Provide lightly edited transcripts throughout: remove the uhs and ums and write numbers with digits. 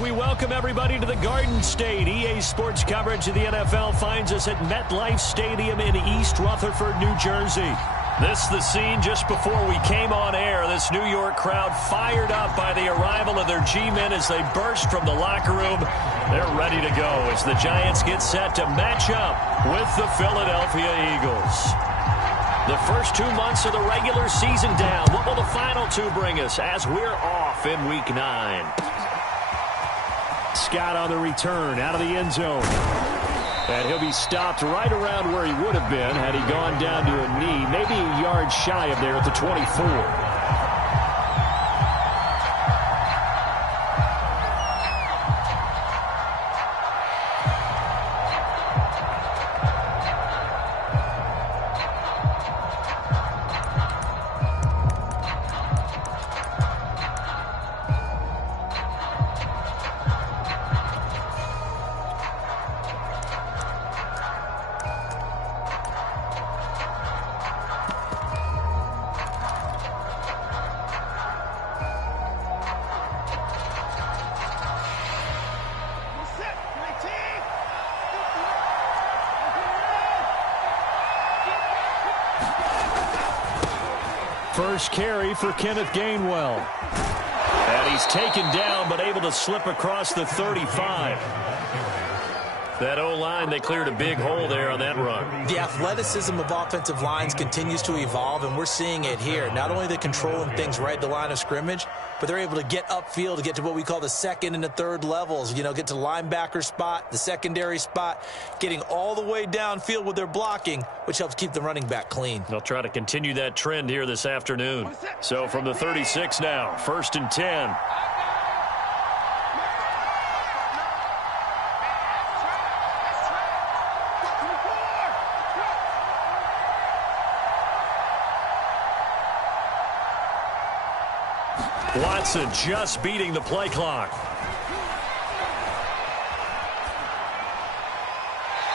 We welcome everybody to the Garden State. EA Sports coverage of the NFL finds us at MetLife Stadium in East Rutherford, New Jersey. This is the scene just before we came on air. This New York crowd fired up by the arrival of their G-men as they burst from the locker room. They're ready to go as the Giants get set to match up with the Philadelphia Eagles. The first 2 months of the regular season down. What will the final two bring us as we're off in Week 9? Scott on the return out of the end zone. And he'll be stopped right around where he would have been had he gone down to a knee, maybe a yard shy of there at the 24. First carry for Kenneth Gainwell. And he's taken down but able to slip across the 35. That O-line, they cleared a big hole there on that run. The athleticism of offensive lines continues to evolve, and we're seeing it here. Not only are they controlling things right at the line of scrimmage, but they're able to get upfield to get to what we call the second and the third levels. You know, get to the linebacker spot, the secondary spot, getting all the way downfield with their blocking, which helps keep the running back clean. They'll try to continue that trend here this afternoon. So from the 36 now, 1st and 10. Watson just beating the play clock.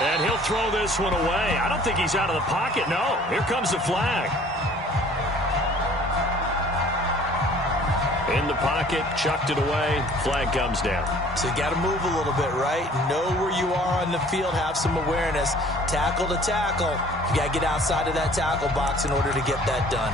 And he'll throw this one away. I don't think he's out of the pocket. No, here comes the flag. In the pocket, chucked it away. Flag comes down. So you got to move a little bit, right? Know where you are on the field. Have some awareness. Tackle to tackle. You got to get outside of that tackle box in order to get that done.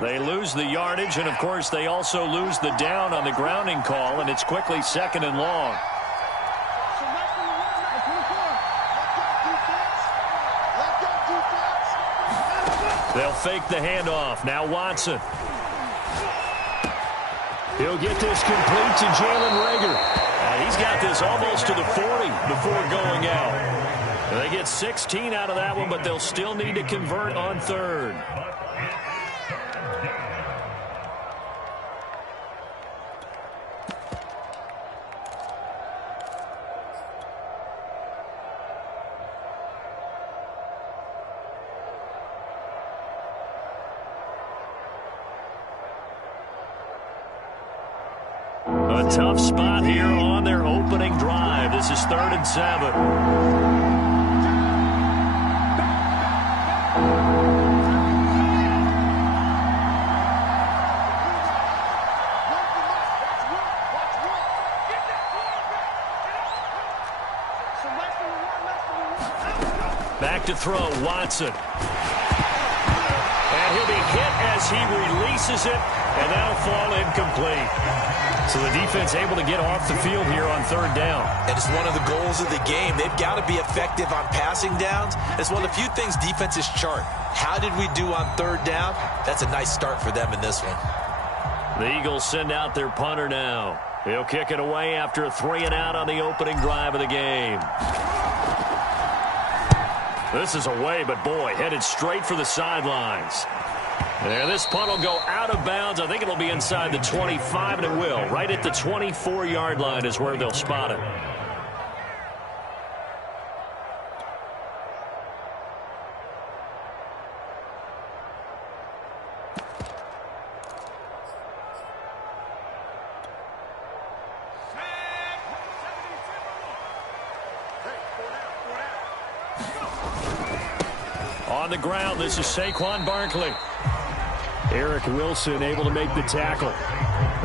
They lose the yardage, and, of course, they also lose the down on the grounding call, and it's quickly 2nd and long. They'll fake the handoff. Now Watson. He'll get this complete to Jalen Reagor. He's got this almost to the 40 before going out. They get 16 out of that one, but they'll still need to convert on 3rd. A tough spot here on their opening drive. This is 3rd and 7. Back to throw, Watson. And he'll be hit as he releases it, and that'll fall incomplete. So the defense able to get off the field here on 3rd down. And it's one of the goals of the game. They've got to be effective on passing downs. It's one of the few things defenses chart. How did we do on 3rd down? That's a nice start for them in this one. The Eagles send out their punter now. He'll kick it away after a 3-and-out on the opening drive of the game. This is away, but boy, headed straight for the sidelines. And this punt will go out of bounds. I think it'll be inside the 25, and it will. Right at the 24-yard line is where they'll spot it. On the ground, this is Saquon Barkley. Eric Wilson able to make the tackle.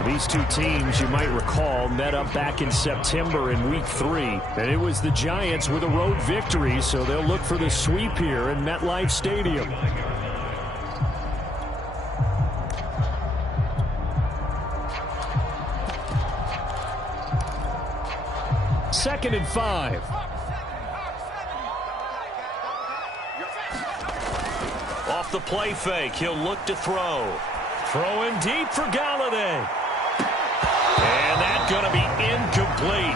These two teams, you might recall, met up back in September in Week 3. And it was the Giants with a road victory, so they'll look for the sweep here in MetLife Stadium. Second and 5. Off the play fake, he'll look to throw. Throwing deep for Galladay. And that's going to be incomplete.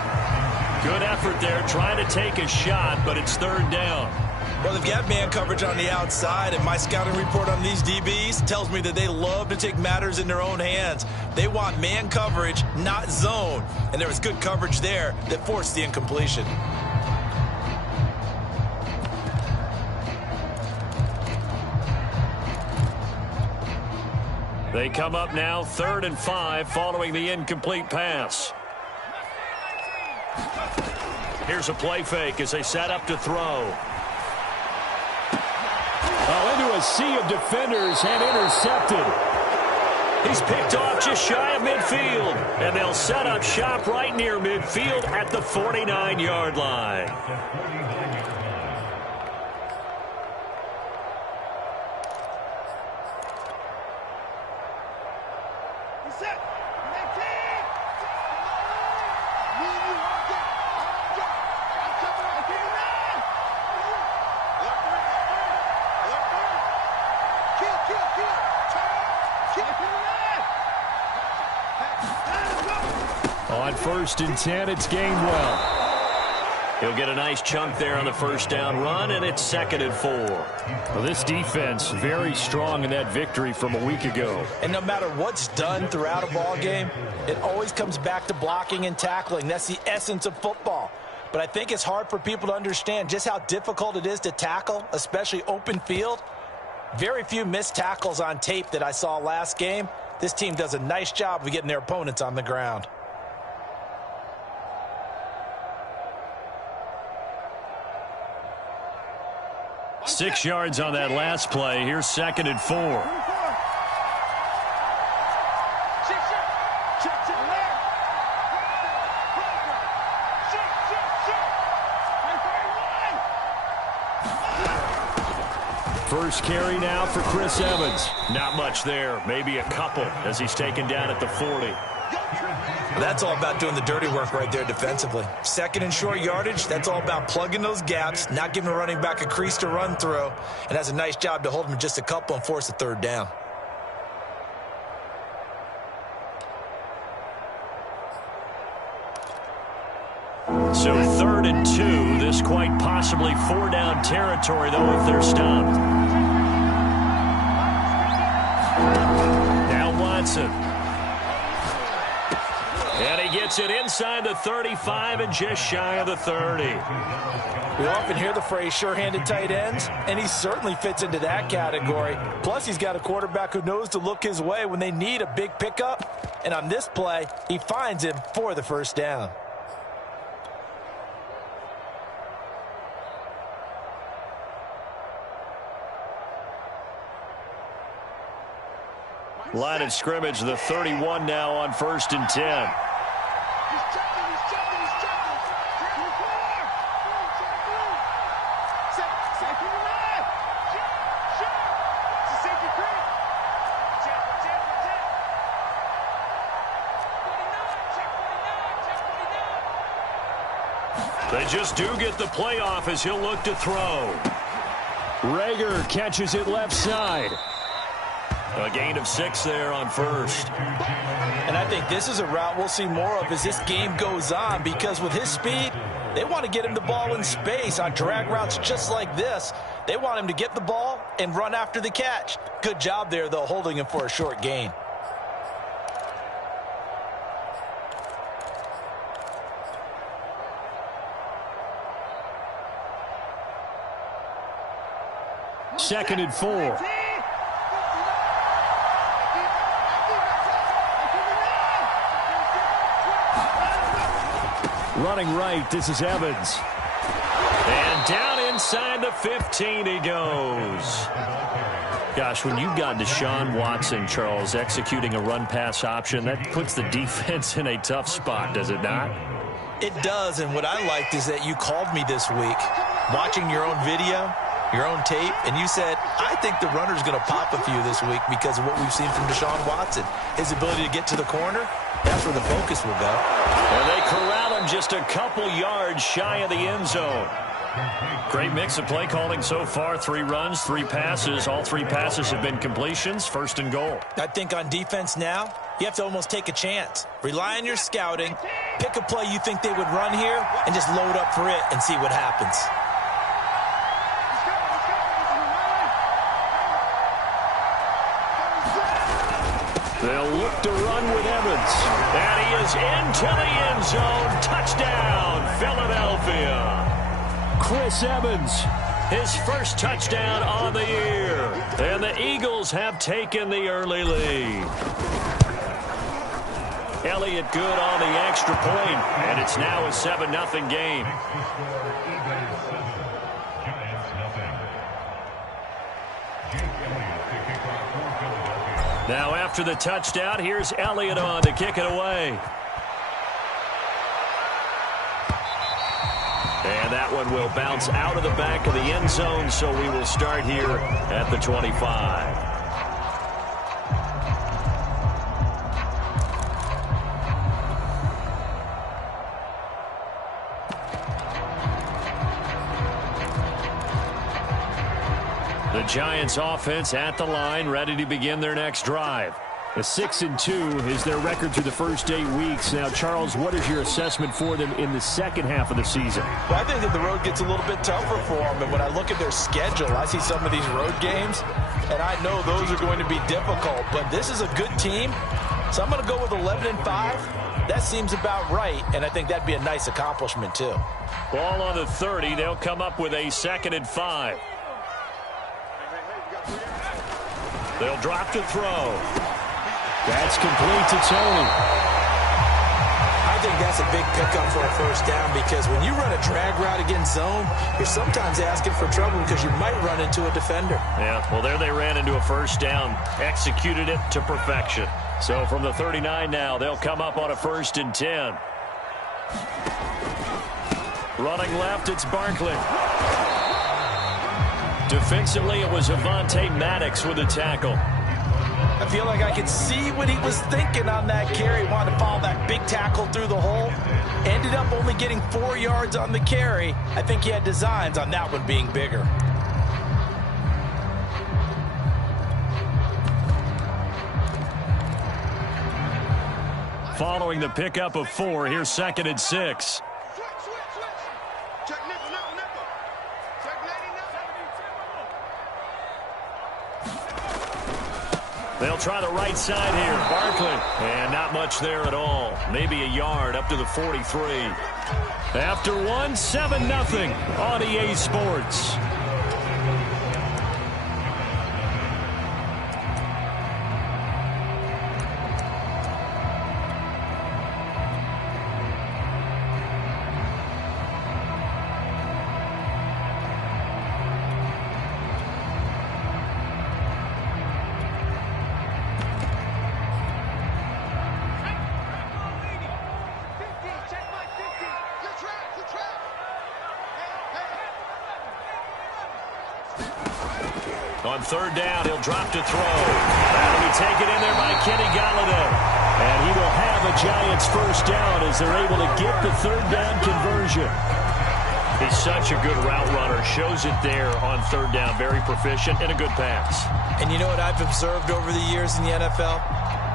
Good effort there trying to take a shot, but it's third down. Well, they've got man coverage on the outside, and my scouting report on these DBs tells me that they love to take matters in their own hands. They want man coverage, not zone. And there was good coverage there that forced the incompletion. They come up now, 3rd and 5, following the incomplete pass. Here's a play fake as they set up to throw. Into a sea of defenders and intercepted. He's picked off just shy of midfield. And they'll set up shop right near midfield at the 49-yard line. On 1st and 10, it's Gainwell. He'll get a nice chunk there on the first down run, and it's 2nd and 4. Well, this defense very strong in that victory from a week ago. And no matter what's done throughout a ball game, it always comes back to blocking and tackling. That's the essence of football. But I think it's hard for people to understand just how difficult it is to tackle, especially open field. Very few missed tackles on tape that I saw last game. This team does a nice job of getting their opponents on the ground. Six yards on that last play. Here's 2nd and 4. First carry now for Chris Evans. Not much there. Maybe a couple as he's taken down at the 40. That's all about doing the dirty work right there defensively. 2nd and short yardage, that's all about plugging those gaps, not giving a running back a crease to run through, and has a nice job to hold him just a couple and force a 3rd down. So 3rd and 2, this quite possibly 4-down territory, though, if they're stopped. Now Watson. And he gets it inside the 35 and just shy of the 30. We often hear the phrase sure-handed tight ends, and he certainly fits into that category. Plus, he's got a quarterback who knows to look his way when they need a big pickup. And on this play, he finds him for the 1st down. Line of scrimmage, the 31 now on 1st and 10. They just do get the playoff as he'll look to throw. Rager catches it left side. A gain of 6 there on 1st. And I think this is a route we'll see more of as this game goes on, because with his speed, they want to get him the ball in space on drag routes just like this. They want him to get the ball and run after the catch. Good job there, though, holding him for a short gain. Second and 4. Running right, this is Evans. And down inside the 15 he goes. Gosh, when you've got Deshaun Watson, Charles, executing a run-pass option, that puts the defense in a tough spot, does it not? It does, and what I liked is that you called me this week, watching your own video, your own tape, and you said, I think the runner's going to pop a few this week because of what we've seen from Deshaun Watson. His ability to get to the corner, that's where the focus will go. And they corral him just a couple yards shy of the end zone. Great mix of play calling so far. 3 runs, 3 passes. All 3 passes have been completions. First and goal. I think on defense now, you have to almost take a chance. Rely on your scouting. Pick a play you think they would run here and just load up for it and see what happens. They'll look to run with Evans. And he is into the end zone. Touchdown, Philadelphia. Chris Evans, his first touchdown on the year. And the Eagles have taken the early lead. Elliott good on the extra point, and it's now a 7-0 game. Now after the touchdown, here's Elliott on to kick it away. And that one will bounce out of the back of the end zone, so we will start here at the 25. The Giants offense at the line, ready to begin their next drive. A 6-2 is their record through the first 8 weeks. Now, Charles, what is your assessment for them in the second half of the season? Well, I think that the road gets a little bit tougher for them. And when I look at their schedule, I see some of these road games, and I know those are going to be difficult. But this is a good team, so I'm going to go with 11-5. That seems about right, and I think that'd be a nice accomplishment, too. Ball on the 30. They'll come up with a 2nd and 5. They'll drop to throw. That's complete to Tony. I think that's a big pickup for a first down because when you run a drag route against zone, you're sometimes asking for trouble because you might run into a defender. Yeah, well, there they ran into a first down, executed it to perfection. So from the 39 now, they'll come up on a 1st and 10. Running left, it's Barkley. Defensively, it was Avonte Maddox with a tackle. I feel like I could see what he was thinking on that carry. Wanted to follow that big tackle through the hole. Ended up only getting 4 yards on the carry. I think he had designs on that one being bigger. Following the pickup of 4, here's 2nd and 6. They'll try the right side here. Barkley. And not much there at all. Maybe a yard up to the 43. After 1, 7-0 on EA Sports. On 3rd down, he'll drop to throw. That'll be taken in there by Kenny Golladay. And he will have a Giants first down as they're able to get the 3rd down conversion. He's such a good route runner. Shows it there on 3rd down. Very proficient and a good pass. And you know what I've observed over the years in the NFL?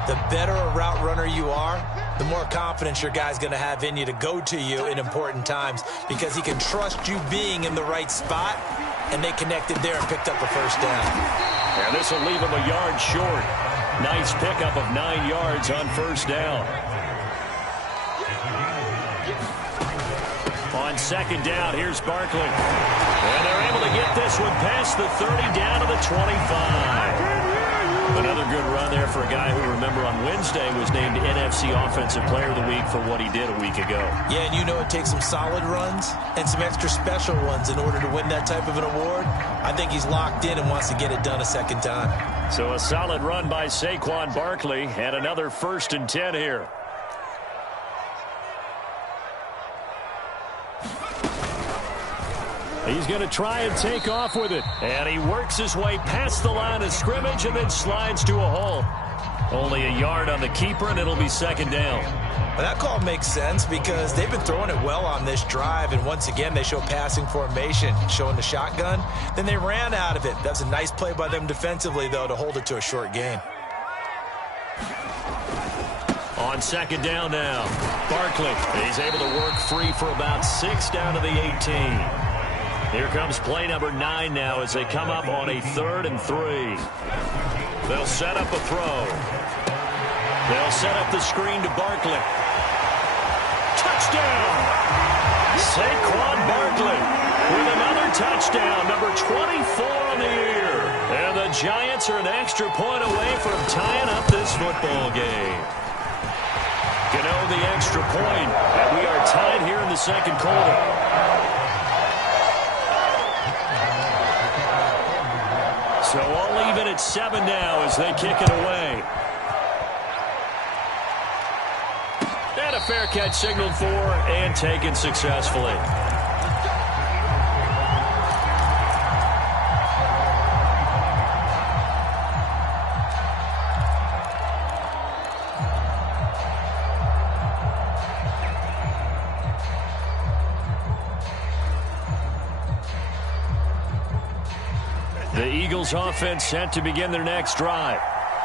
The better a route runner you are, the more confidence your guy's going to have in you to go to you in important times because he can trust you being in the right spot. And they connected there and picked up a first down. And this will leave him a yard short. Nice pickup of 9 yards on 1st down. On 2nd down, here's Barkley. And they're able to get this one past the 30 down to the 25. Another good run there for a guy who, remember, on Wednesday was named NFC Offensive Player of the Week for what he did a week ago. Yeah, and you know it takes some solid runs and some extra special ones in order to win that type of an award. I think he's locked in and wants to get it done a second time. So a solid run by Saquon Barkley and another 1st and 10 here. He's going to try and take off with it. And he works his way past the line of scrimmage and then slides to a hole. Only a yard on the keeper, and it'll be 2nd down. Well, that call makes sense because they've been throwing it well on this drive, and once again they show passing formation, showing the shotgun. Then they ran out of it. That's a nice play by them defensively, though, to hold it to a short gain. On 2nd down now, Barkley. He's able to work free for about 6 down to the 18. Here comes play number 9 now as they come up on a 3rd and 3. They'll set up a throw. They'll set up the screen to Barkley. Touchdown! Saquon Barkley with another touchdown, number 24 on the year. And the Giants are an extra point away from tying up this football game. Gano the extra point, and we are tied here in the 2nd quarter. So all even at 7 now as they kick it away. And a fair catch signaled for and taken successfully. The Eagles offense set to begin their next drive.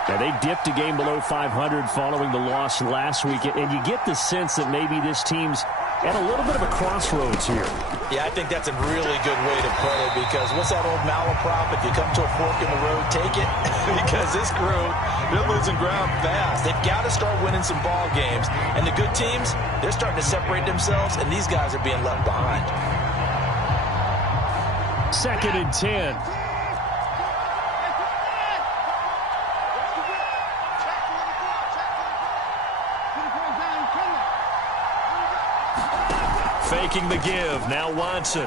Now, they dipped a game below 500 following the loss last week, and you get the sense that maybe this team's at a little bit of a crossroads here. Yeah, I think that's a really good way to put it because what's that old malaprop? If you come to a fork in the road, take it. Because this crew, they're losing ground fast. They've got to start winning some ball games. And the good teams, they're starting to separate themselves, and these guys are being left behind. 2nd and 10. Faking the give. Now Watson.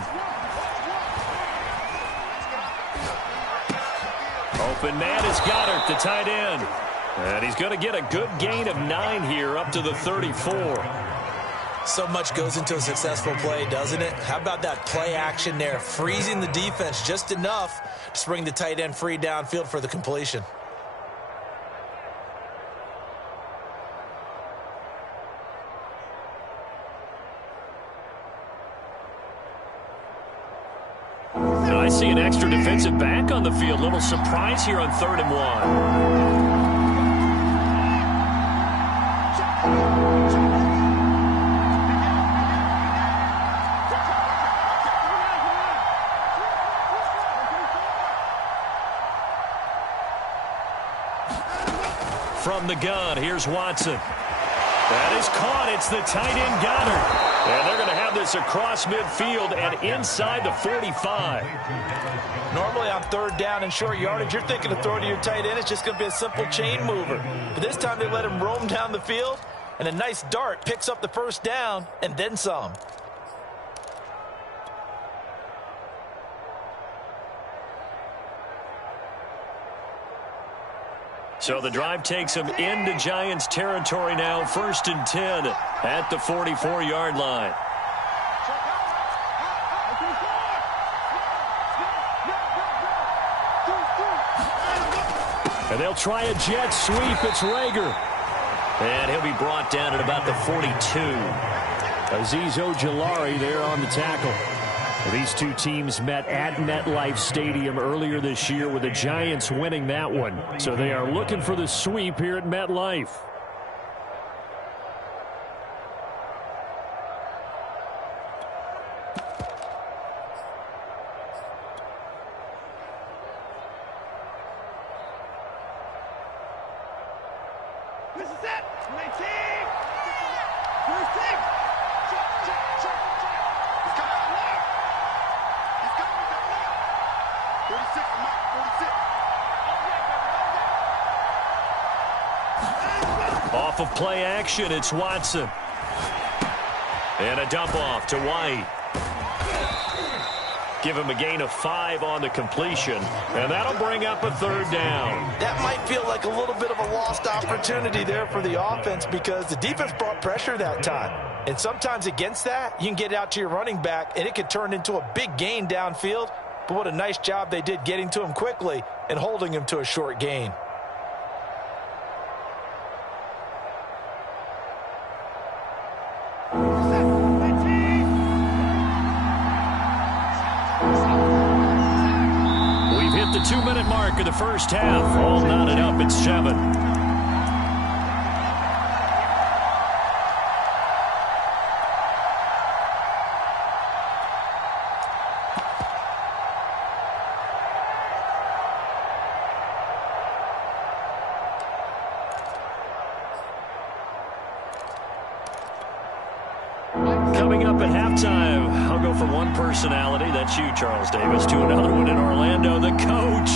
Open man is Goddard, the tight end. And he's going to get a good gain of 9 here up to the 34. So much goes into a successful play, doesn't it? How about that play action there? Freezing the defense just enough to bring the tight end free downfield for the completion. I see an extra defensive back on the field. Little surprise here on 3rd and 1. From the gun, here's Watson. That is caught. It's the tight end Goddard. And they're going to have this across midfield and inside the 45. Normally on 3rd down and short yardage, you're thinking of throwing to your tight end. It's just going to be a simple chain mover. But this time they let him roam down the field, and a nice dart picks up the 1st down and then some. So the drive takes them into Giants territory now. 1st and 10 at the 44-yard line. And they'll try a jet sweep. It's Rager. And he'll be brought down at about the 42. Azeez Ojulari there on the tackle. These two teams met at MetLife Stadium earlier this year with the Giants winning that one. So they are looking for the sweep here at MetLife. This is it. 19. First team. He's coming out left. He's coming out left. 46, Mike. 46. Off of play action, it's Watson. And a dump off to White. Give him a gain of 5 on the completion, and that'll bring up a third down. That might feel like a little bit of a lost opportunity there for the offense because the defense brought pressure that time. And sometimes against that, you can get out to your running back, and it could turn into a big gain downfield. But what a nice job they did getting to him quickly and holding him to a short gain. We've hit the 2-minute mark of the first half. All knotted up at 7. Coming up at halftime, I'll go from one personality, that's you, Charles Davis, to another one in Orlando, the coach.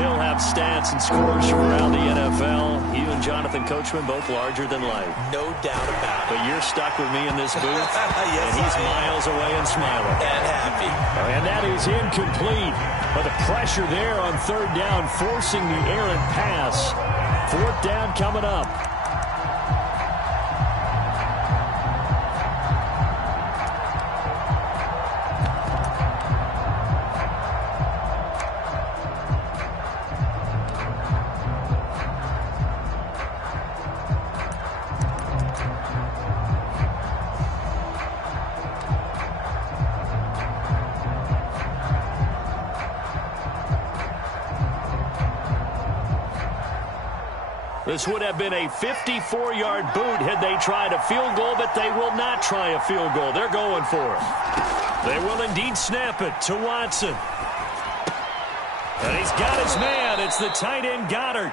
He'll have stats and scores from around the NFL. You and Jonathan Coachman, both larger than life. No doubt about it. But you're stuck with me in this booth, yes, and he's miles away and smiling. And happy. And that is incomplete. But the pressure there on third down, forcing the errant pass. Fourth down coming up. This would have been a 54-yard boot had they tried a field goal, but they will not try a field goal. They're going for it. They will indeed snap it to Watson. And he's got his man. It's the tight end Goddard.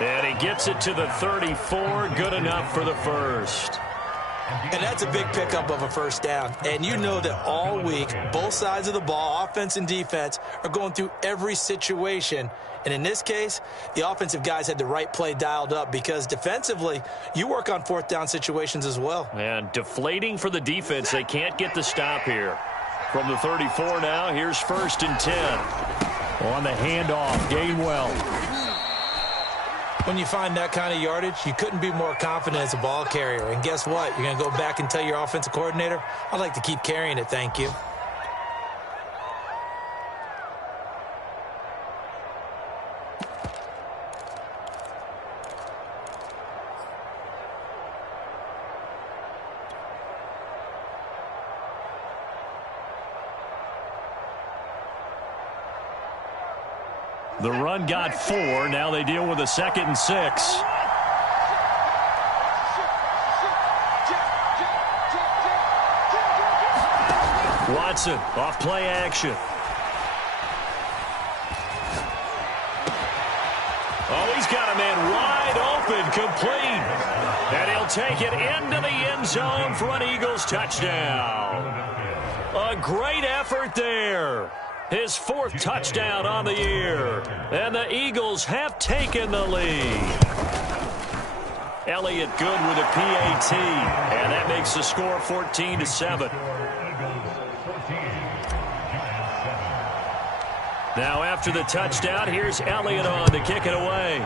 And he gets it to the 34. Good enough for the first. And that's a big pickup of a first down. And you know that all week, both sides of the ball, offense and defense, are going through every situation. And in this case, the offensive guys had the right play dialed up because defensively, you work on fourth down situations as well. And deflating for the defense. They can't get the stop here. From the 34 now, here's 1st and 10. On the handoff, Gainwell. When you find that kind of yardage, you couldn't be more confident as a ball carrier. And guess what? You're going to go back and tell your offensive coordinator, I'd like to keep carrying it, thank you. The run got 4. Now they deal with a 2nd and 6. Watson off play action. Oh, he's got a man wide open, complete. And he'll take it into the end zone for an Eagles touchdown. A great effort there. His 4th touchdown on the year. And the Eagles have taken the lead. Elliott good with a PAT. And that makes the score 14-7. Now after the touchdown, here's Elliott on to kick it away.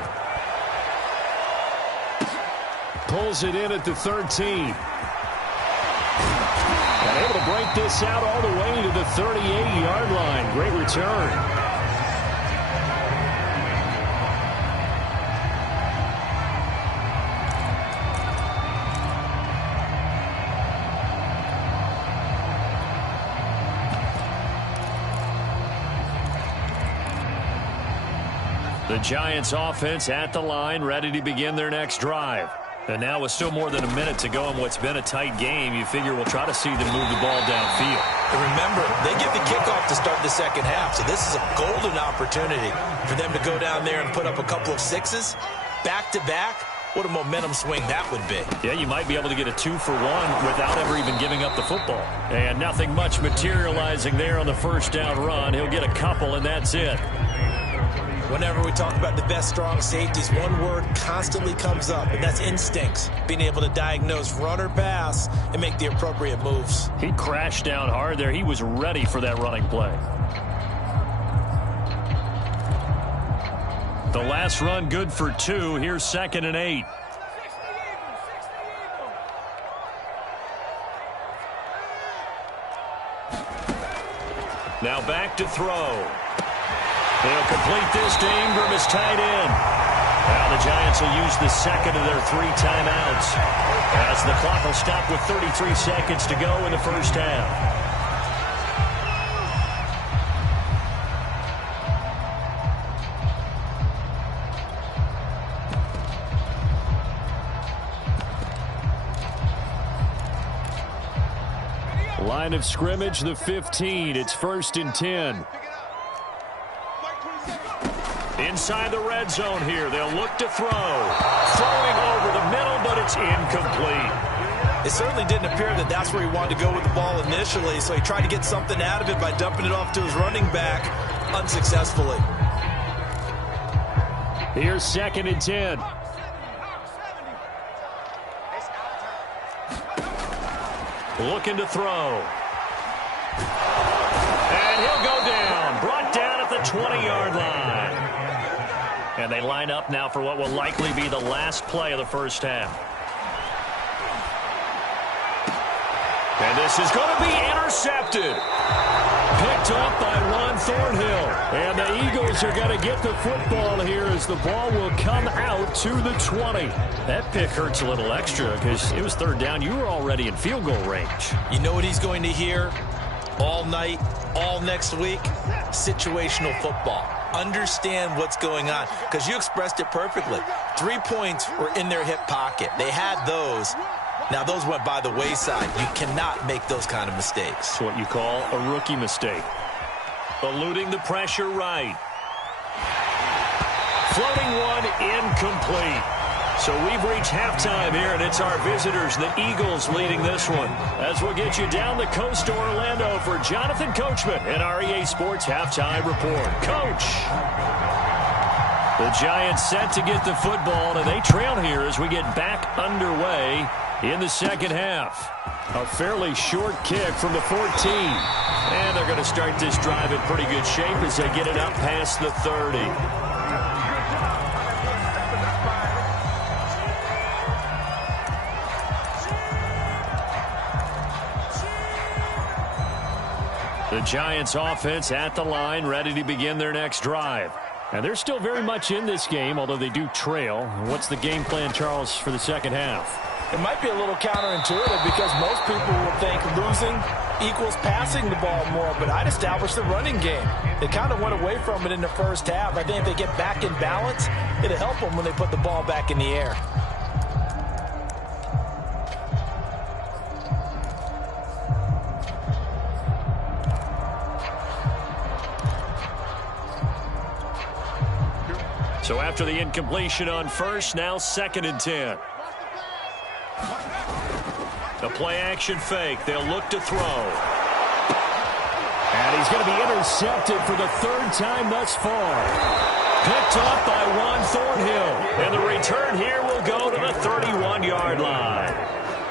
Pulls it in at the 13. And able to break this out all the way to the 38-yard line. Great return. The Giants offense at the line, ready to begin their next drive. And now with still more than a minute to go in what's been a tight game, you figure we'll try to see them move the ball downfield. And remember, they get the kickoff to start the second half, so this is a golden opportunity for them to go down there and put up a couple of sixes back-to-back. What a momentum swing that would be. Yeah, you might be able to get a 2-for-1 without ever even giving up the football. And nothing much materializing there on the first down run. He'll get a couple, and that's it. Whenever we talk about the best strong safeties, one word constantly comes up, and that's instincts. Being able to diagnose run or pass and make the appropriate moves. He crashed down hard there. He was ready for that running play. The last run good for 2. Here's 2nd and 8. Now back to throw. They'll complete this to Ingram, his tight end. Now the Giants will use the second of their 3 timeouts as the clock will stop with 33 seconds to go in the first half. Line of scrimmage, the 15. It's 1st and 10. Inside the red zone here. They'll look to throw. Throwing over the middle, but it's incomplete. It certainly didn't appear that that's where he wanted to go with the ball initially, so he tried to get something out of it by dumping it off to his running back unsuccessfully. Here's 2nd and 10. Looking to throw. And he'll go down. Brought down at the 20-yard line. And they line up now for what will likely be the last play of the first half. And this is going to be intercepted. Picked up by Juan Thornhill. And the Eagles are going to get the football here as the ball will come out to the 20. That pick hurts a little extra because it was 3rd down. You were already in field goal range. You know what he's going to hear all night, all next week? Situational football. Understand what's going on, because you expressed it perfectly. 3 points were in their hip pocket. They had those. Now, those went by the wayside. You cannot make those kind of mistakes. It's what you call a rookie mistake. Eluding the pressure right. Floating one incomplete. So we've reached halftime here, and it's our visitors, the Eagles, leading this one. As we'll get you down the coast to Orlando for Jonathan Coachman and our EA Sports Halftime Report. Coach! The Giants set to get the football, and they trail here as we get back underway in the second half. A fairly short kick from the 14. And they're going to start this drive in pretty good shape as they get it up past the 30. The Giants offense at the line, ready to begin their next drive. And they're still very much in this game, although they do trail. What's the game plan, Charles, for the second half? It might be a little counterintuitive because most people will think losing equals passing the ball more, but I'd establish the running game. They kind of went away from it in the first half. I think if they get back in balance, it'll help them when they put the ball back in the air. So after the incompletion on first, now 2nd and 10. The play action fake. They'll look to throw. And he's going to be intercepted for the 3rd time thus far. Picked up by Juan Thornhill. And the return here will go to the 31-yard line.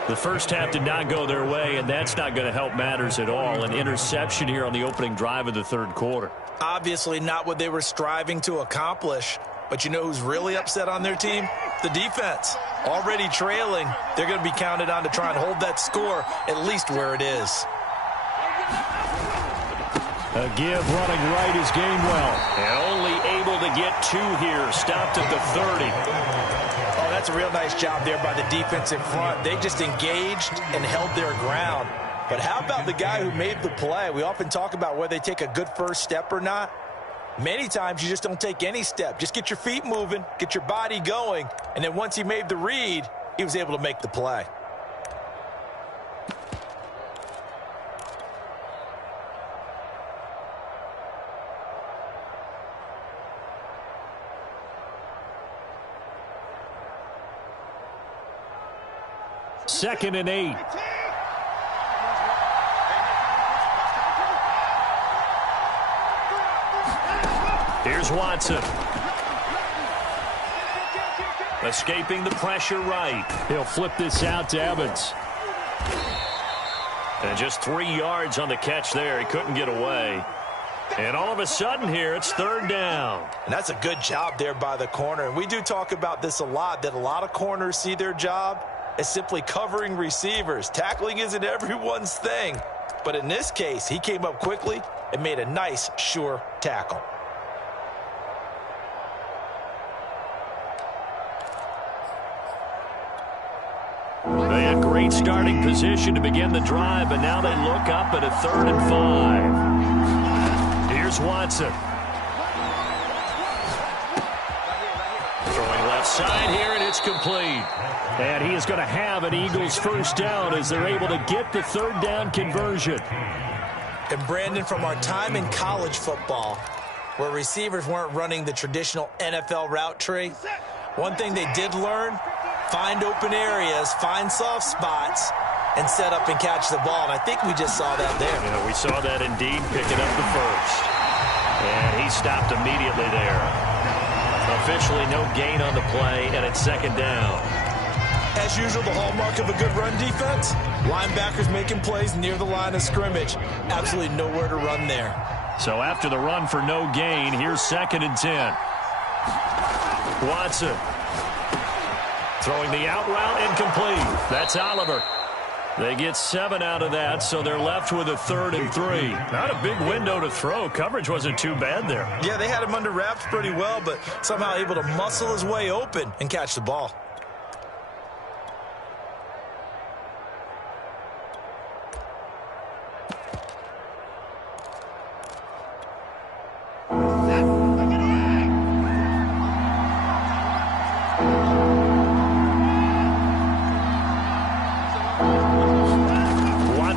The first half did not go their way, and that's not going to help matters at all. An interception here on the opening drive of the 3rd quarter. Obviously not what they were striving to accomplish. But you know who's really upset on their team? The defense. Already trailing. They're going to be counted on to try and hold that score at least where it is. A give running right is Gainwell. And only able to get 2 here. Stopped at the 30. Oh, that's a real nice job there by the defense in front. They just engaged and held their ground. But how about the guy who made the play? We often talk about whether they take a good first step or not. Many times you just don't take any step. Just get your feet moving, get your body going, and then once he made the read, he was able to make the play. Second and 8. Here's Watson. Escaping the pressure right. He'll flip this out to Evans. And just 3 yards on the catch there. He couldn't get away. And all of a sudden here, it's third down. And that's a good job there by the corner. And we do talk about this a lot, that a lot of corners see their job as simply covering receivers. Tackling isn't everyone's thing. But in this case, he came up quickly and made a nice, sure tackle. They had great starting position to begin the drive, but now they look up at a 3rd and 5. Here's Watson. Throwing left side here, and it's complete. And he is going to have an Eagles first down as they're able to get the 3rd down conversion. And Brandon, from our time in college football, where receivers weren't running the traditional NFL route tree, one thing they did learn: find open areas, find soft spots, and set up and catch the ball. And I think we just saw that there. Yeah, we saw that indeed, picking up the first. And he stopped immediately there. Officially no gain on the play, and it's 2nd down. As usual, the hallmark of a good run defense, linebackers making plays near the line of scrimmage. Absolutely nowhere to run there. So after the run for no gain, here's 2nd and 10. Watson. Throwing the out route, incomplete. That's Oliver. They get 7 out of that, so they're left with a 3rd and 3. Not a big window to throw. Coverage wasn't too bad there. Yeah, they had him under wraps pretty well, but somehow able to muscle his way open and catch the ball.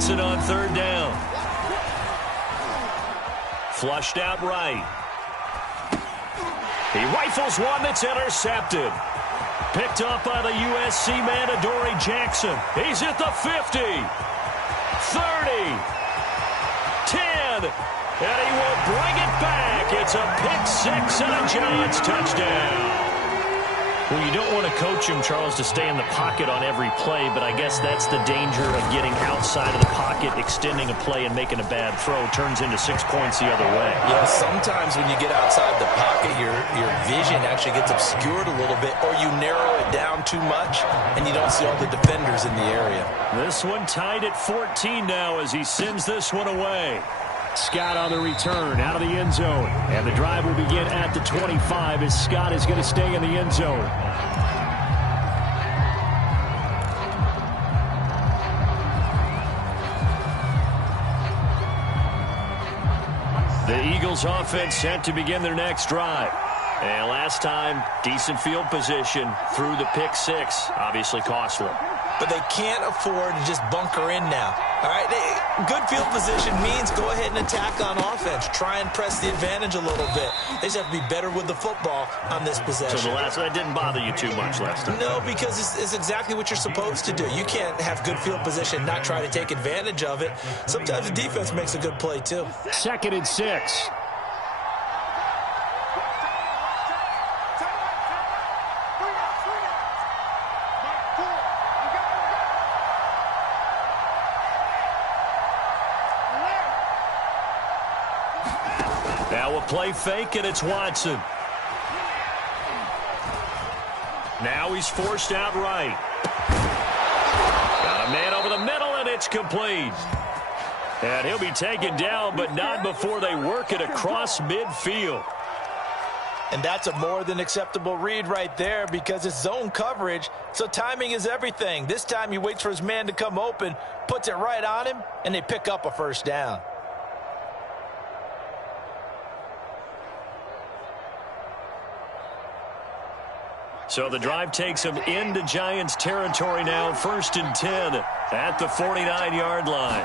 On 3rd down. Flushed out right. He rifles one that's intercepted. Picked up by the USC man, Adoree Jackson. He's at the 50. 30. 10. And he will bring it back. It's a pick 6 and a Giants touchdown. Well, you don't want to coach him, Charles, to stay in the pocket on every play, but I guess that's the danger of getting outside of the pocket, extending a play, and making a bad throw turns into 6 points the other way. Yeah, sometimes when you get outside the pocket, your vision actually gets obscured a little bit, or you narrow it down too much, and you don't see all the defenders in the area. This one tied at 14 now as he sends this one away. Scott on the return out of the end zone. And the drive will begin at the 25 as Scott is going to stay in the end zone. The Eagles offense set to begin their next drive. And last time, decent field position through the pick 6. Obviously costly. But they can't afford to just bunker in now. All right, good field position means go ahead and attack on offense. Try and press the advantage a little bit. They just have to be better with the football on this possession. So that didn't bother you too much last time? No, because it's exactly what you're supposed to do. You can't have good field position and not try to take advantage of it. Sometimes the defense makes a good play, too. 2nd and 6. Now a play fake, and it's Watson. Now he's forced out right. Got a man over the middle, and it's complete. And he'll be taken down, but not before they work it across midfield. And that's a more than acceptable read right there because it's zone coverage, so timing is everything. This time he waits for his man to come open, puts it right on him, and they pick up a first down. So the drive takes him into Giants territory now, 1st and 10 at the 49-yard line.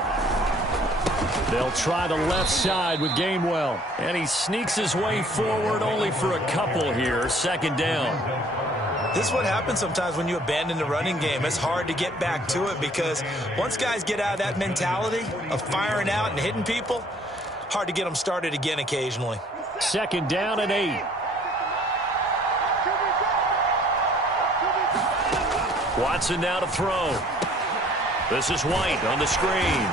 They'll try the left side with Gainwell. And he sneaks his way forward only for a couple here, 2nd down. This is what happens sometimes when you abandon the running game. It's hard to get back to it because once guys get out of that mentality of firing out and hitting people, hard to get them started again occasionally. 2nd down and 8. Watson now to throw. This is White on the screen.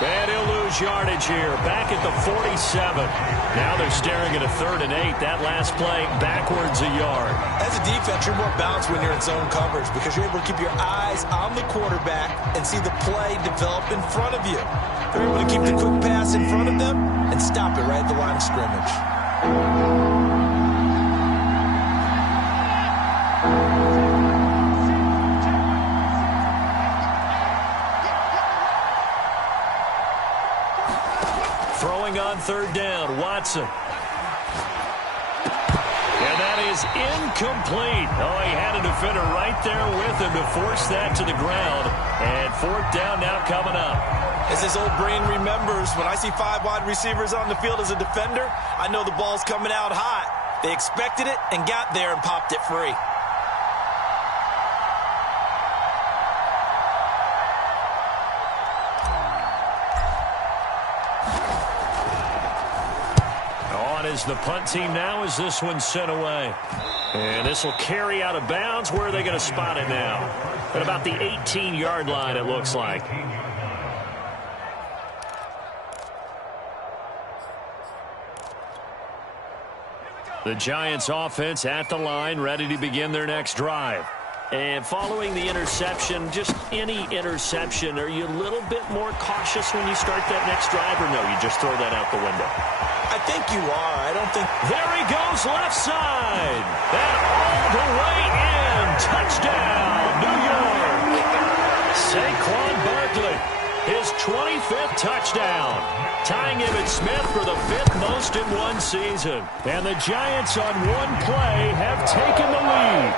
And he'll lose yardage here. Back at the 47. Now they're staring at a 3rd and 8. That last play backwards a yard. As a defense, you're more balanced when you're in zone coverage because you're able to keep your eyes on the quarterback and see the play develop in front of you. They're able to keep the quick pass in front of them and stop it right at the line of scrimmage. Throwing on 3rd down, Watson. And that is incomplete. Oh, he had a defender right there with him to force that to the ground. And 4th down now coming up. As his old brain remembers, when I see 5 wide receivers on the field as a defender, I know the ball's coming out hot. They expected it and got there and popped it free. Is the punt team now as this one's sent away. And this will carry out of bounds. Where are they going to spot it now? At about the 18-yard line, it looks like. The Giants offense at the line, ready to begin their next drive. And following the interception, just any interception, are you a little bit more cautious when you start that next drive, or no, you just throw that out the window? I think you are. I don't think... There he goes, left side. And all the way in. Touchdown, New York. Saquon Barkley, his 25th touchdown. Tying him at Smith for the 5th most in one season. And the Giants on one play have taken the lead.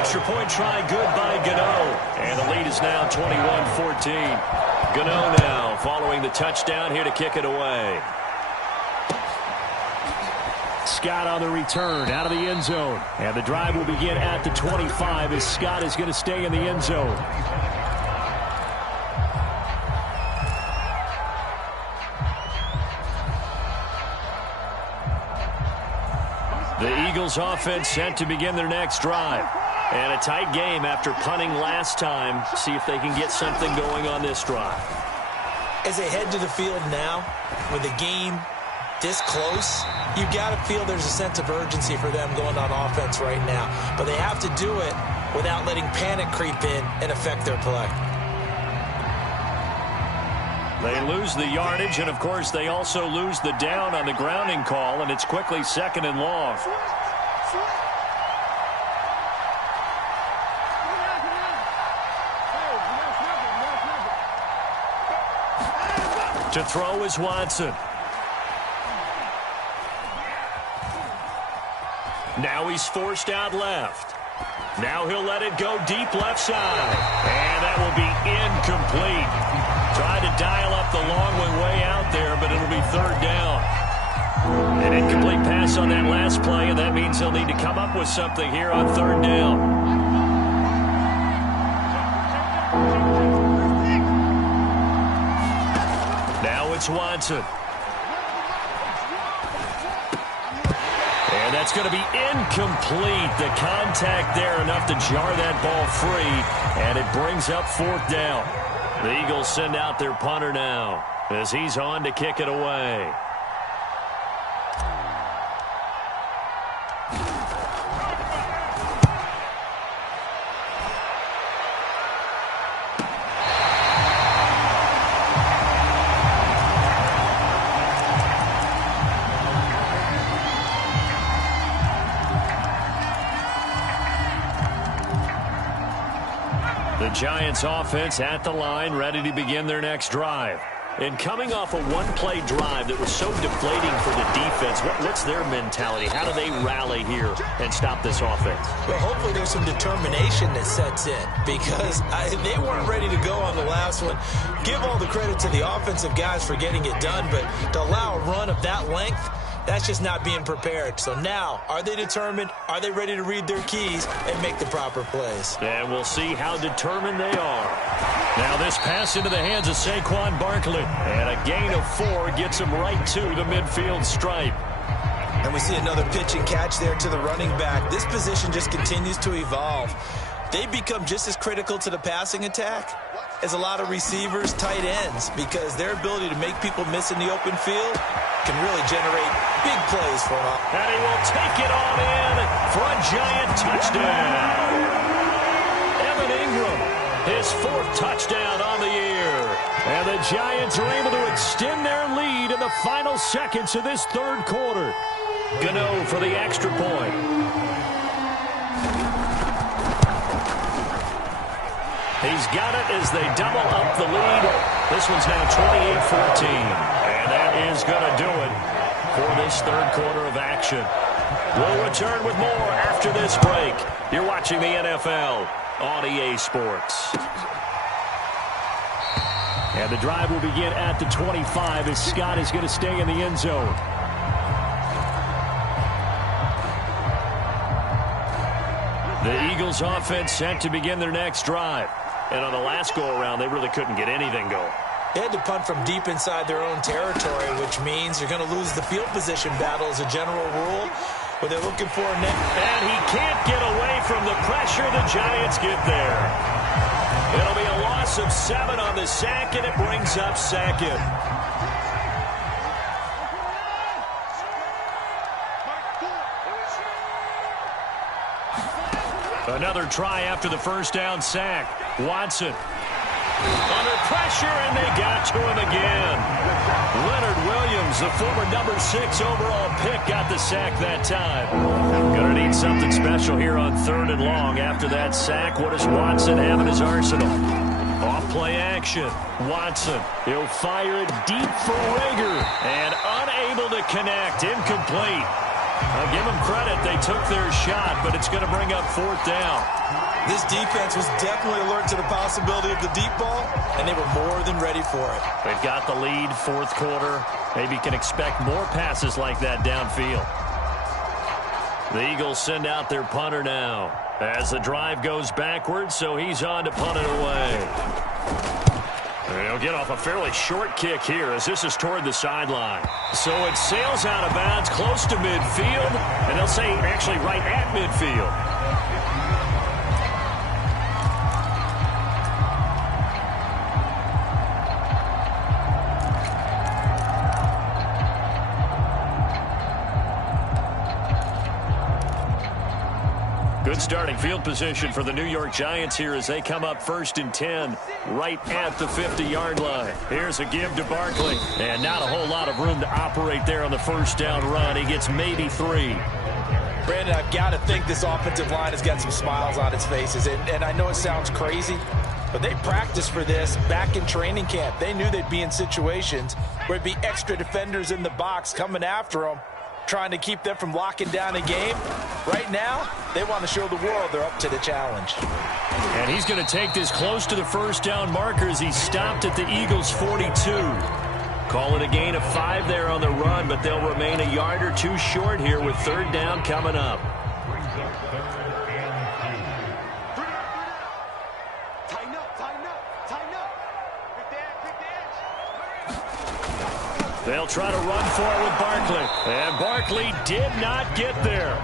Extra point try good by Gano. And the lead is now 21-14. Gano now following the touchdown here to kick it away. Scott on the return out of the end zone. And the drive will begin at the 25 as Scott is going to stay in the end zone. The Eagles offense set to begin their next drive. And a tight game after punting last time. See if they can get something going on this drive. As they head to the field now, with the game this close, you got to feel there's a sense of urgency for them going on offense right now. But they have to do it without letting panic creep in and affect their play. They lose the yardage, and, of course, they also lose the down on the grounding call, and it's quickly 2nd and long. To throw is Watson. Now he's forced out left. Now he'll let it go deep left side. And that will be incomplete. Tried to dial up the long one way out there, but it'll be 3rd down. An incomplete pass on that last play, and that means they'll need to come up with something here on 3rd down. Now it's Watson. And that's going to be incomplete. The contact there enough to jar that ball free, and it brings up 4th down. The Eagles send out their punter now as he's on to kick it away. The Giants offense at the line, ready to begin their next drive. And coming off a one-play drive that was so deflating for the defense, what's their mentality? How do they rally here and stop this offense? Well, hopefully there's some determination that sets in because they weren't ready to go on the last one. Give all the credit to the offensive guys for getting it done, but to allow a run of that length, that's just not being prepared. So now, are they determined? Are they ready to read their keys and make the proper plays? And we'll see how determined they are. Now this pass into the hands of Saquon Barkley. And a gain of 4 gets him right to the midfield stripe. And we see another pitch and catch there to the running back. This position just continues to evolve. they become just as critical to the passing attack as a lot of receivers, tight ends, because their ability to make people miss in the open field can really generate big plays for them. And he will take it on in for a giant touchdown. Evan Ingram, his 4th touchdown on the year. And the Giants are able to extend their lead in the final seconds of this 3rd quarter. Gano for the extra point. He's got it as they double up the lead. This one's now 28-14. And that is going to do it for this 3rd quarter of action. We'll return with more after this break. You're watching the NFL on EA Sports. And the drive will begin at the 25 as Scott is going to stay in the end zone. The Eagles offense set to begin their next drive. And on the last go-around, they really couldn't get anything going. They had to punt from deep inside their own territory, which means you're going to lose the field position battle as a general rule. But they're looking for a net. And he can't get away from the pressure. The Giants get there. It'll be a loss of 7 on the sack, and it brings up 2nd. Another try after the first down sack. Watson under pressure, and they got to him again. Leonard Williams, the former number 6 overall pick, got the sack that time. Gonna need something special here on 3rd and long. After that sack, what does Watson have in his arsenal? Off-play action. Watson, he'll fire it deep for Rager, and unable to connect. Incomplete. I'll give them credit. They took their shot, but it's going to bring up 4th down. This defense was definitely alert to the possibility of the deep ball, and they were more than ready for it. They've got the lead, 4th quarter. Maybe can expect more passes like that downfield. The Eagles send out their punter now as the drive goes backwards, so he's on to punt it away. They'll get off a fairly short kick here as this is toward the sideline. So it sails out of bounds close to midfield, and they'll say actually right at midfield. Good starting field position for the New York Giants here as they come up 1st and 10 right at the 50-yard line. Here's a give to Barkley. And not a whole lot of room to operate there on the first down run. He gets maybe 3. Brandon, I've got to think this offensive line has got some smiles on its faces. And I know it sounds crazy, but they practiced for this back in training camp. They knew they'd be in situations where it'd be extra defenders in the box coming after them, trying to keep them from locking down a game. Right now, they want to show the world they're up to the challenge. And he's going to take this close to the first down marker as he stopped at the Eagles' 42. Call it a gain of 5 there on the run, but they'll remain a yard or 2 short here with 3rd down coming up. Tighten up, tighten up, tighten up. Quick the edge. They'll try to run for it with Barkley. And Barkley did not get there.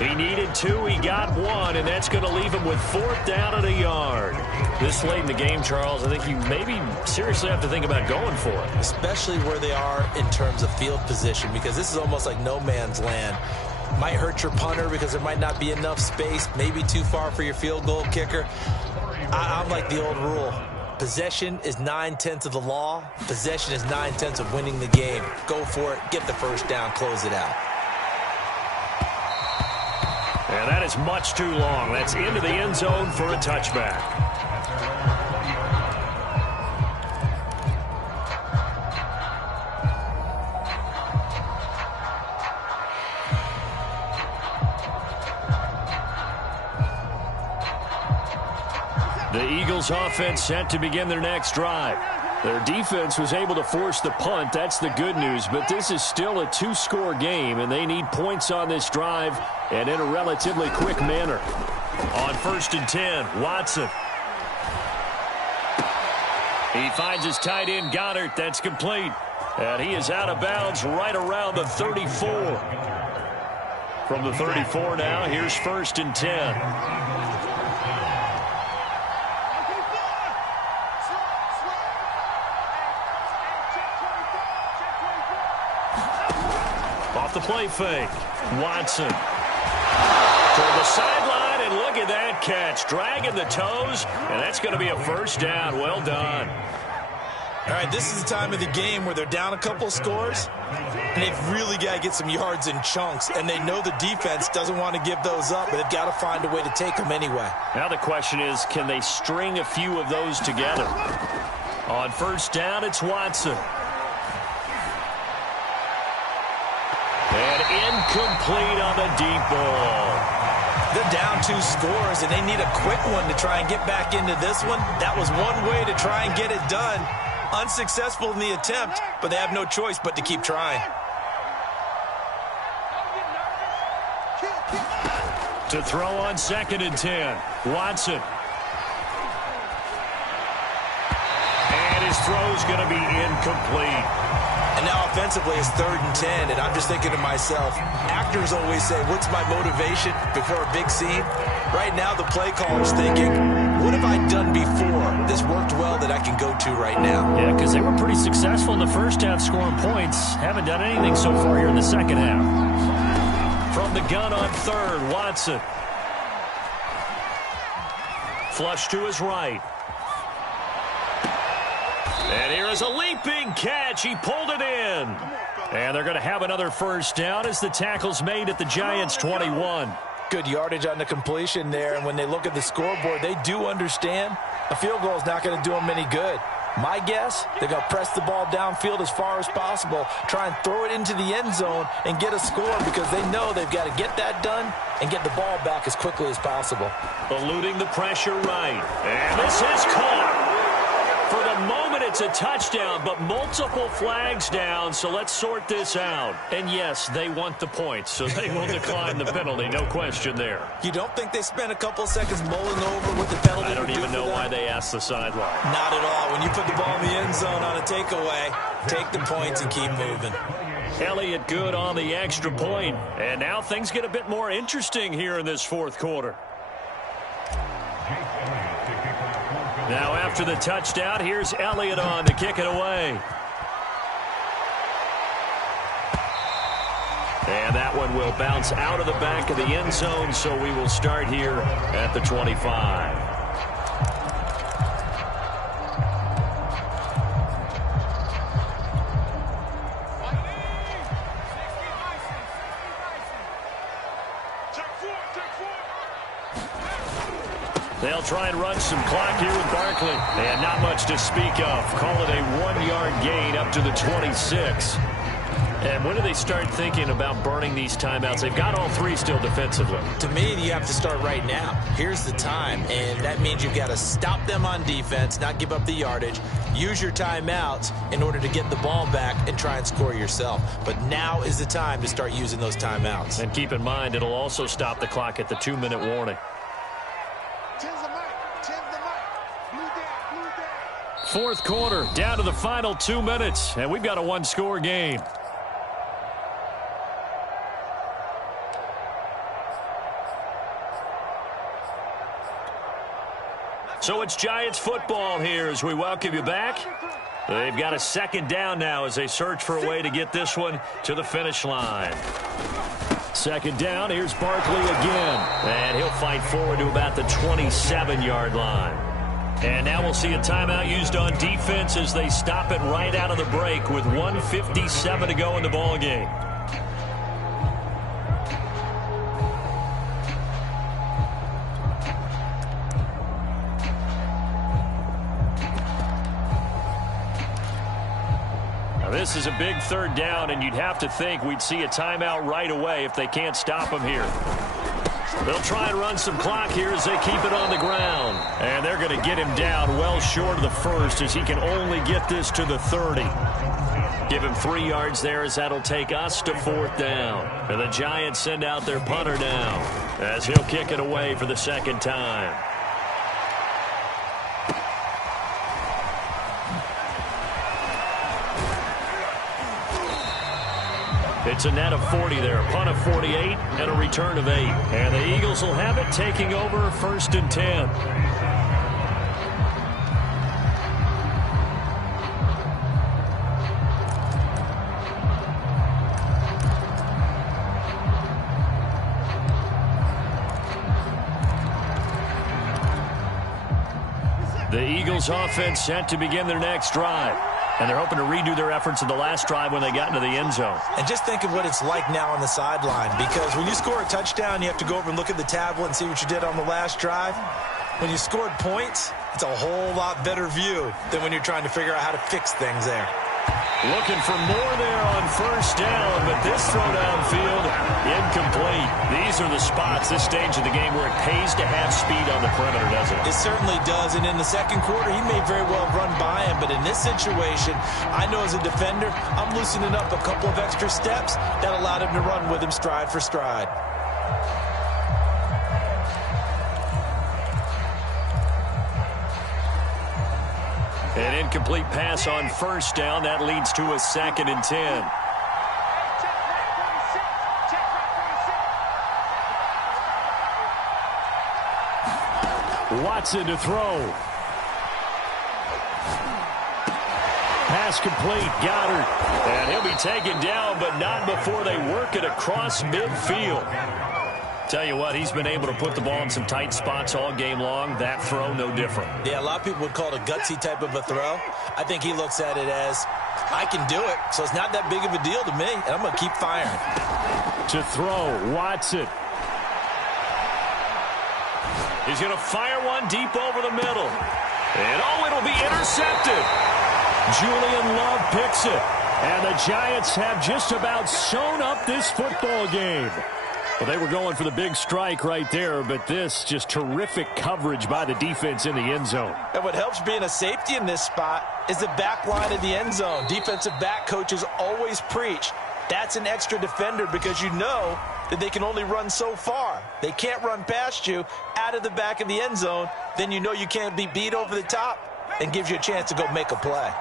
He needed 2, he got 1, and that's going to leave him with 4th down and a yard. This late in the game, Charles, I think you maybe seriously have to think about going for it. Especially where they are in terms of field position, because this is almost like no man's land. Might hurt your punter because there might not be enough space, maybe too far for your field goal kicker. I'm like the old rule. Possession is 9/10 of the law. Possession is 9/10 of winning the game. Go for it, get the first down, close it out. And that is much too long. That's into the end zone for a touchback. The Eagles offense set to begin their next drive. Their defense was able to force the punt. That's the good news. But this is still a 2-score game, and they need points on this drive and in a relatively quick manner. On 1st and 10, Watson. He finds his tight end, Goddard. That's complete. And he is out of bounds right around the 34. From the 34 now, here's 1st and 10. the play fake. Watson toward the sideline, and look at that catch. Dragging the toes, and that's going to be a first down. Well done. All right, this is the time of the game where they're down a couple of scores, and they've really got to get some yards in chunks, and they know the defense doesn't want to give those up, but they've got to find a way to take them anyway. Now the question is, can they string a few of those together? On first down, it's Watson. And incomplete on the deep ball. They're down 2 scores, and they need a quick one to try and get back into this one. That was one way to try and get it done. Unsuccessful in the attempt, but they have no choice but to keep trying. To throw on 2nd and 10, Watson. And his throw's going to be incomplete. And now offensively it's 3rd and 10, and I'm just thinking to myself, actors always say, what's my motivation before a big scene? Right now the play caller's thinking, what have I done before? This worked well that I can go to right now. Yeah, because they were pretty successful in the first half scoring points. Haven't done anything so far here in the second half. From the gun on 3rd, Watson. Flush to his right. And here is a leaping catch. He pulled it in. And they're going to have another first down as the tackle's made at the Giants' 21. Good yardage on the completion there, and when they look at the scoreboard, they do understand a field goal is not going to do them any good. My guess, they're going to press the ball downfield as far as possible, try and throw it into the end zone and get a score because they know they've got to get that done and get the ball back as quickly as possible. Eluding the pressure right. And this is caught. For the moment, it's a touchdown, but multiple flags down, so let's sort this out. And yes, they want the points, so they will decline the penalty, no question there. You don't think they spent a couple seconds mulling over what the penalty I don't even know why they asked the sideline. Not at all. When you put the ball in the end zone on a takeaway, take the points and keep moving. Elliott good on the extra point, and now things get a bit more interesting here in this 4th quarter. Now after the touchdown, here's Elliott on to kick it away. And that one will bounce out of the back of the end zone, so we will start here at the 25. They'll try and run some clock here with Barkley. And not much to speak of. Call it a 1-yard gain up to the 26. And when do they start thinking about burning these timeouts? They've got all 3 still defensively. To me, you have to start right now. Here's the time, and that means you've got to stop them on defense, not give up the yardage, use your timeouts in order to get the ball back and try and score yourself. But now is the time to start using those timeouts. And keep in mind, it'll also stop the clock at the 2-minute warning. 4th quarter, down to the final 2 minutes, and we've got a 1-score game. So it's Giants football here as we welcome you back. They've got a 2nd down now as they search for a way to get this one to the finish line. 2nd down, here's Barkley again, and he'll fight forward to about the 27-yard line. And now we'll see a timeout used on defense as they stop it right out of the break with 1:57 to go in the ballgame. Now this is a big 3rd down, and you'd have to think we'd see a timeout right away if they can't stop him here. They'll try and run some clock here as they keep it on the ground. And they're going to get him down well short of the 1st as he can only get this to the 30. Give him 3 yards there as that'll take us to 4th down. And the Giants send out their punter now as he'll kick it away for the 2nd time. It's a net of 40 there, a punt of 48, and a return of 8. And the Eagles will have it, taking over 1st and 10. The Eagles offense set to begin their next drive. And they're hoping to redo their efforts in the last drive when they got into the end zone. And just think of what it's like now on the sideline, because when you score a touchdown, you have to go over and look at the tablet and see what you did on the last drive. When you scored points, it's a whole lot better view than when you're trying to figure out how to fix things there. Looking for more there on first down, but this throw downfield, incomplete. These are the spots, this stage of the game, where it pays to have speed on the perimeter, doesn't it? It certainly does, and in the second quarter, he may very well run by him, but in this situation, I know as a defender, I'm loosening up a couple of extra steps that allowed him to run with him stride for stride. An incomplete pass on first down. That leads to a 2nd and 10. Watson to throw. Pass complete. Goddard. And he'll be taken down, but not before they work it across midfield. Tell you what, he's been able to put the ball in some tight spots all game long. That throw, no different. Yeah, a lot of people would call it a gutsy type of a throw. I think he looks at it as, I can do it, so it's not that big of a deal to me, and I'm going to keep firing. To throw, Watson. He's going to fire one deep over the middle. And, oh, it'll be intercepted. Julian Love picks it. And the Giants have just about sewn up this football game. Well, they were going for the big strike right there, but this just terrific coverage by the defense in the end zone. And what helps being a safety in this spot is the back line of the end zone. Defensive back coaches always preach. That's an extra defender because you know that they can only run so far. They can't run past you out of the back of the end zone. Then you know you can't be beat over the top and gives you a chance to go make a play.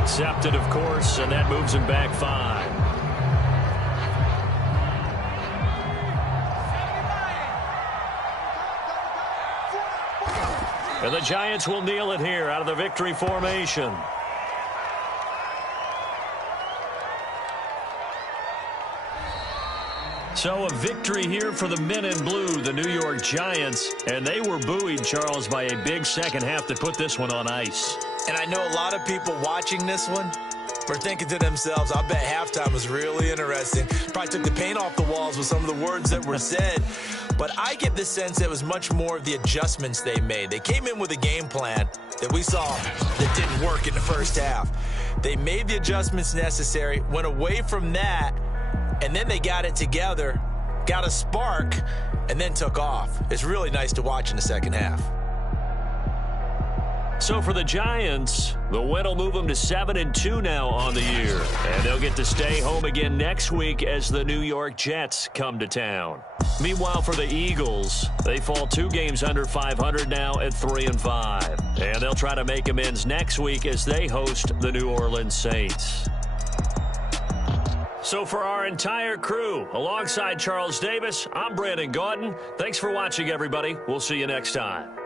Accepted, of course, and that moves him back 5. And the Giants will kneel it here out of the victory formation. So a victory here for the men in blue, the New York Giants, and they were buoyed, Charles, by a big second half that put this one on ice. And I know a lot of people watching this one were thinking to themselves, I bet halftime was really interesting. Probably took the paint off the walls with some of the words that were said. But I get the sense that it was much more of the adjustments they made. They came in with a game plan that we saw that didn't work in the first half. They made the adjustments necessary, went away from that, and then they got it together, got a spark, and then took off. It's really nice to watch in the second half. So for the Giants, the win will move them to 7-2 now on the year. And they'll get to stay home again next week as the New York Jets come to town. Meanwhile, for the Eagles, they fall 2 games under 500 now at 3-5. And they'll try to make amends next week as they host the New Orleans Saints. So for our entire crew, alongside Charles Davis, I'm Brandon Gaudin. Thanks for watching, everybody. We'll see you next time.